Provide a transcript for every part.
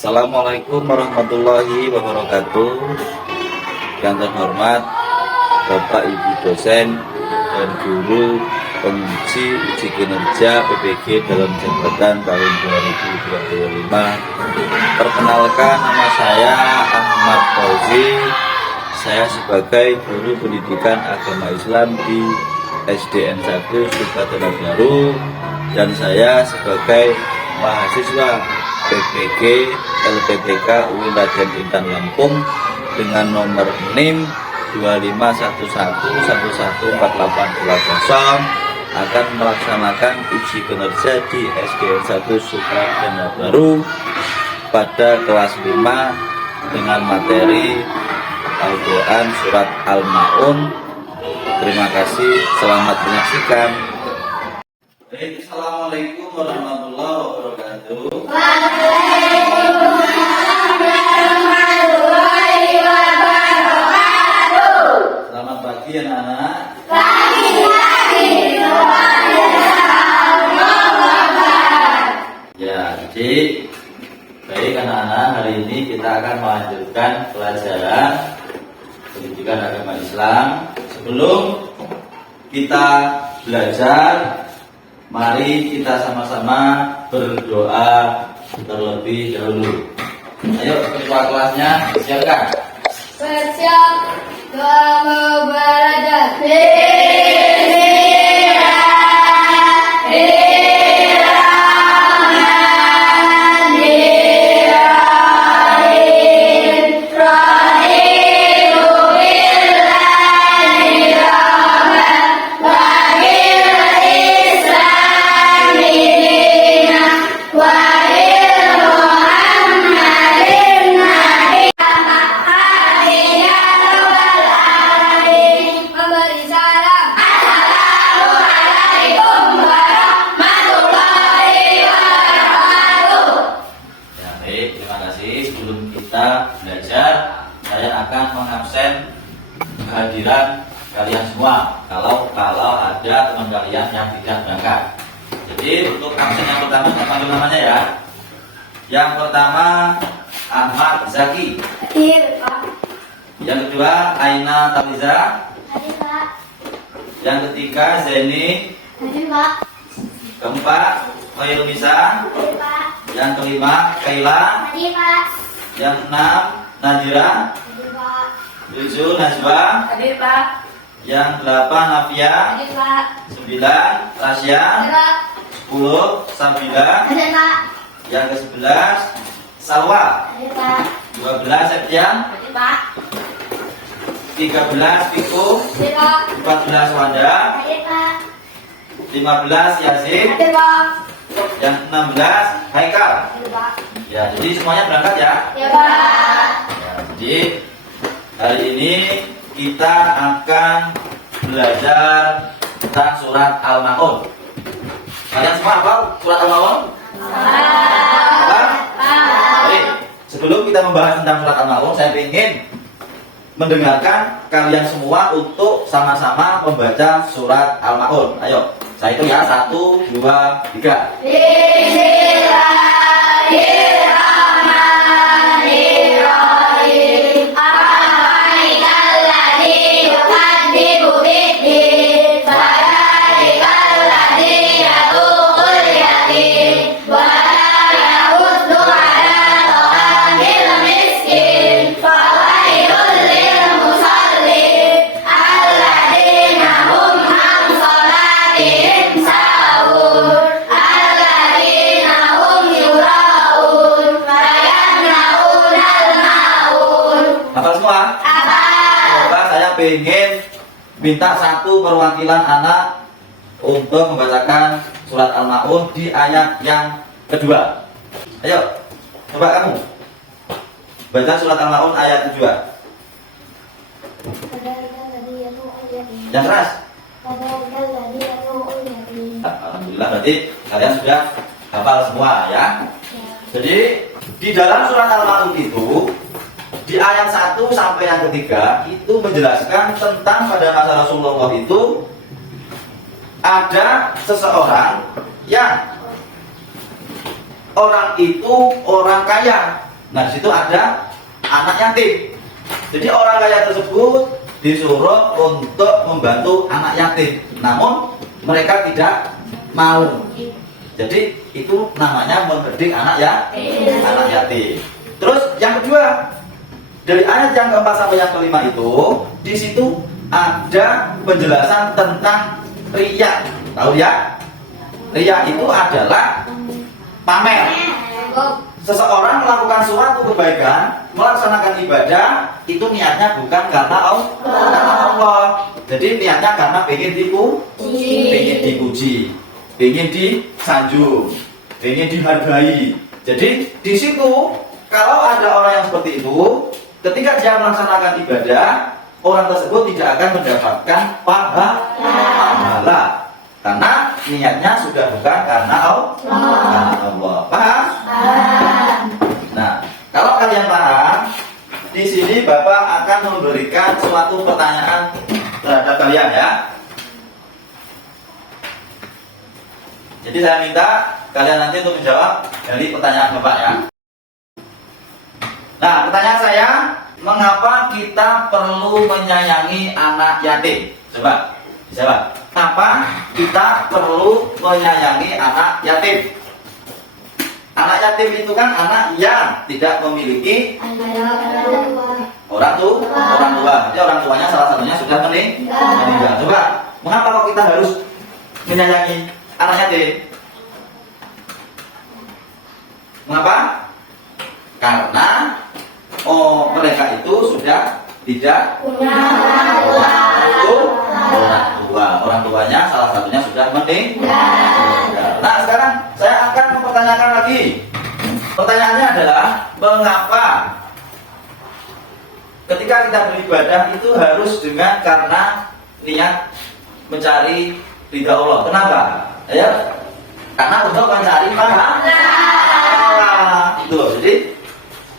Assalamualaikum warahmatullahi wabarakatuh. Yang terhormat Bapak Ibu dosen dan guru penguji uji kinerja PPG dalam jabatan tahun 2025. Perkenalkan, nama saya Ahmad Fauzi. Saya sebagai guru pendidikan agama Islam di SDN 1 Kabupaten Baru, dan saya sebagai mahasiswa PPG LPTK UI Raden Intan Lampung dengan nomor NIM 2511114880 akan melaksanakan uji kinerja di SDN 1 Kabupaten Baru pada kelas 5 dengan materi Al-Quran Surat Al-Ma'un. Terima kasih, selamat menyaksikan. Assalamualaikum warahmatullahi wabarakatuh. Selamat pagi anak-anak. Ya, jadi baik anak-anak, hari ini kita akan melanjutkan pelajaran pendidikan agama Islam. Sebelum kita belajar, mari kita sama-sama berdoa terlebih dahulu. Ayo, ketua kelasnya silakan. Bersiap, doa mau belajar. Kita belajar, saya akan mengabsen kehadiran kalian semua kalau ada teman kalian yang tidak berangkat. Jadi untuk absen yang pertama saya panggil namanya ya. Yang pertama Ahmad Zaki. Hadir, Pak. Yang kedua Aina Tamiza. Hadir, Pak. Yang ketiga Zeni. Hadir, Pak. Keempat Khairul Nisa. Hadir, Pak. Yang kelima Kaila. Hadir, Pak. Yang enam Nadira. Hadir, Pak. 7 Najwa. Hadir, Pak. Yang 8 Nafia. Hadir, Pak. 9 Rasya. Hadir, Pak. 10 Sabila. Hadir, Pak. Yang ke-11 Salwa. Hadir, Pak. 12 Septian. Hadir, Pak. 13 Piko. Hadir, Pak. 14 Wanda. Hadir, Pak. 15 Yasin. Hadir, Pak. Yang 16 Haikal. Hadir, Pak. Ya, jadi semuanya berangkat ya. Ya, Pak. Ya, jadi hari ini kita akan belajar tentang surat Al-Ma'un. Kalian semua hafal surat Al-Ma'un? Hafal? Baik, sebelum kita membahas tentang surat Al-Ma'un, saya ingin mendengarkan kalian semua untuk sama-sama membaca surat Al-Ma'un. Ayo, saya hitung ya. 1, 2, 3. Bismillahirrahmanirrahim. Afa'ikalladzi yukadzibu biddin, fadzalikal yatuqul yatim, wa la yahuddu 'ala ta'amil miskin, fawailul lil musallin, alladzina hum 'an shalatihim sahun, alladzina hum yura'un, wa yamna'unal ma'un. Hafal semua? Coba saya pengen minta satu perwakilan anak untuk membacakan surat Al-Ma'un di ayat yang kedua. Ayo, coba kamu baca surat Al-Ma'un ayat kedua. Yang keras. Alhamdulillah, berarti kalian sudah hafal semua ya. Jadi di dalam surat Al-Ma'un itu, di ayat 1 sampai yang ketiga itu menjelaskan tentang pada masa Rasulullah itu ada seseorang yang orang itu orang kaya, Nah, di situ ada anak yatim. Jadi orang kaya tersebut disuruh untuk membantu anak yatim. Namun mereka tidak mau. Jadi itu namanya mendidik anak yatim. Terus yang kedua, dari ayat yang keempat sampai yang kelima itu, di situ ada penjelasan tentang riya. Tahu ya? Riya itu adalah pamer. Seseorang melakukan suatu kebaikan, melaksanakan ibadah, itu niatnya bukan karena Allah. Jadi niatnya karena pengen dipuji, pengen disanjung, pengen dihargai. Jadi di situ kalau ada orang yang seperti itu, ketika dia melaksanakan ibadah, orang tersebut tidak akan mendapatkan pahala. Karena niatnya sudah bukan karena Allah. Paham? Nah, kalau kalian paham, di sini Bapak akan memberikan suatu pertanyaan terhadap kalian ya. Jadi saya minta kalian nanti untuk menjawab dari pertanyaan Bapak ya. Nah, pertanyaan saya, mengapa kita perlu menyayangi anak yatim? Coba dijawab. Kenapa kita perlu menyayangi anak yatim? Anak yatim itu kan anak yang tidak memiliki orang tua. Jadi orang tuanya salah satunya sudah meninggal. Coba, mengapa kok kita harus menyayangi anak yatim? Mengapa? Karena mereka itu sudah tidak punya orang tuanya salah satunya sudah meninggal. Nah, sekarang saya akan mempertanyakan lagi. Pertanyaannya adalah, mengapa ketika kita beribadah itu harus dengan karena niat mencari ridha Allah? Kenapa? Ya, karena untuk mencari pahala. Itu. Jadi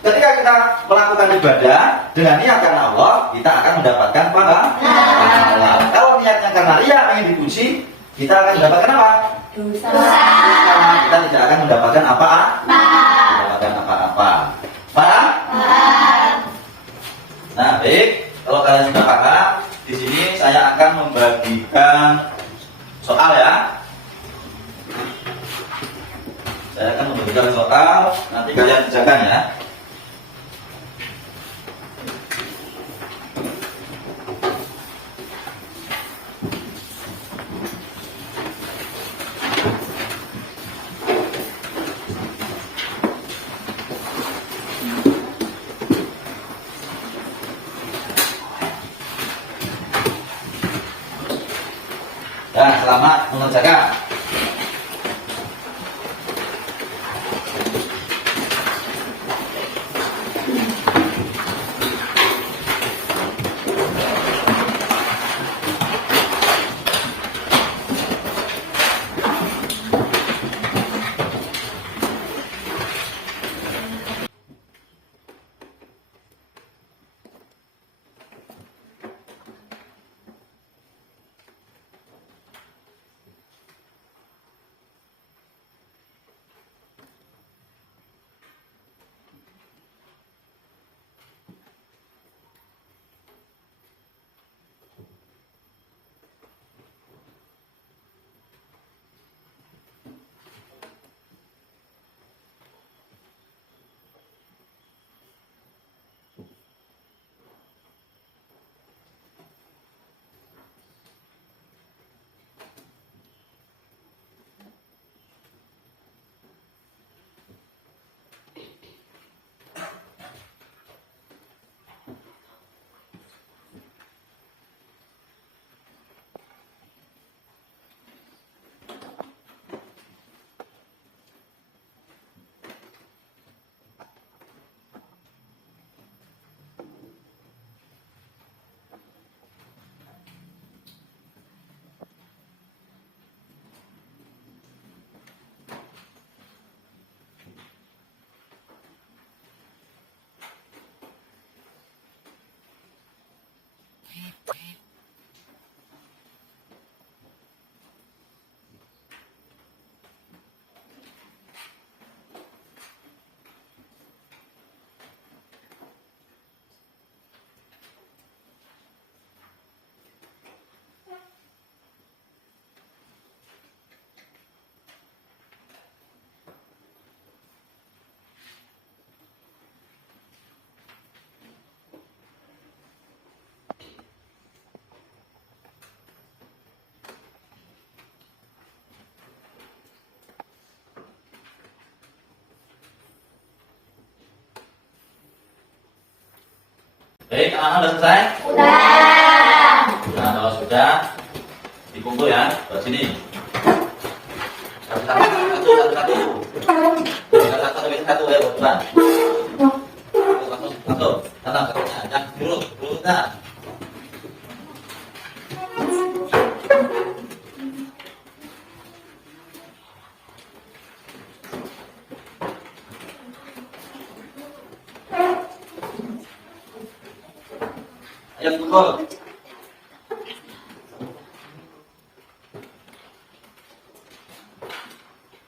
ketika kita melakukan ibadah dengan niat karena Allah, kita akan mendapatkan pahala. Kalau niatnya karena riya, ingin dipuji, kita akan mendapatkan apa? Dosa. Kita tidak akan mendapatkan apa-apa. Paham? Nah, baik. Kalau kalian sudah paham, di sini saya akan membagikan soal ya. Saya akan membagikan soal. Nanti kalian kerjakan ya. Ya, selamat mengerjakan. Gimana, udah selesai? Sudah. Nah, kalau sudah dikumpul ya, buat sini. Satu. Satu ya, buat Langsung, tanam satunya, jangan dulu, nah. Ayo kumpul.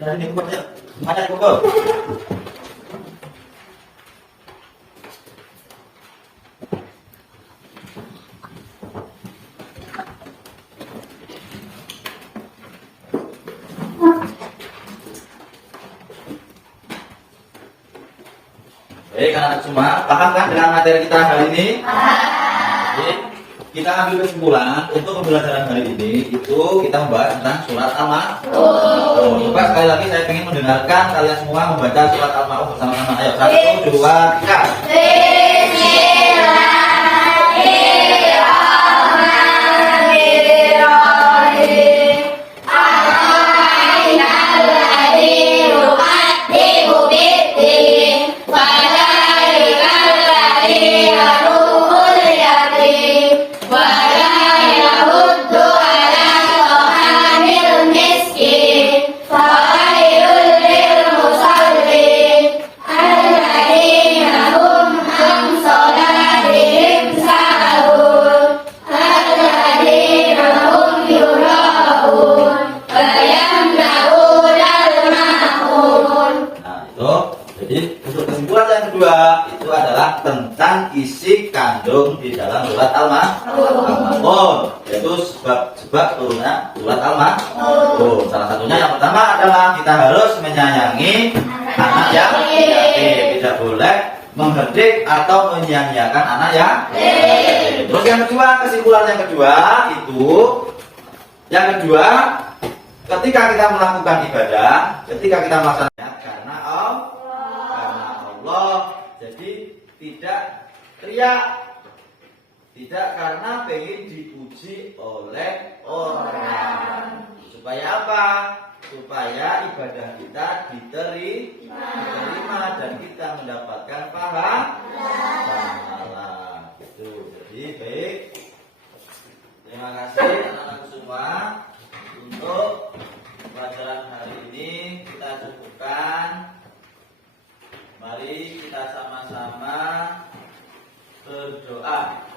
Dari ini kumpul ayo. Semuanya dikumpul. Baik, anak-anak semua, paham kan dengan materi kita hari ini? Oke, kita ambil kesimpulan untuk pembelajaran hari ini itu kita membahas tentang surat Al-Ma'un. Coba sekali lagi saya ingin mendengarkan kalian semua membaca surat Al-Ma'un bersama-sama. Ayo, 1, 2, 3. Jadi untuk kesimpulan yang kedua itu adalah tentang isi kandung di dalam surat Al-Ma'un, yaitu sebab turunnya surat Al-Ma'un. Salah satunya yang pertama adalah kita harus menyayangi anak yang yatim, tidak boleh mengherdik atau menyia-nyiakan anak yang yatim. Terus yang kedua, kesimpulan yang kedua itu ketika kita melakukan ibadah, ketika kita melaksanakan karena Allah, jadi tidak teriak, tidak karena pengen dipuji oleh orang. Supaya apa? Supaya ibadah kita diterima dan kita mendapatkan pahala. Itu. Jadi baik. Terima kasih anak-anak semua untuk pelajaran hari ini kita cukupkan. Mari kita sama-sama berdoa.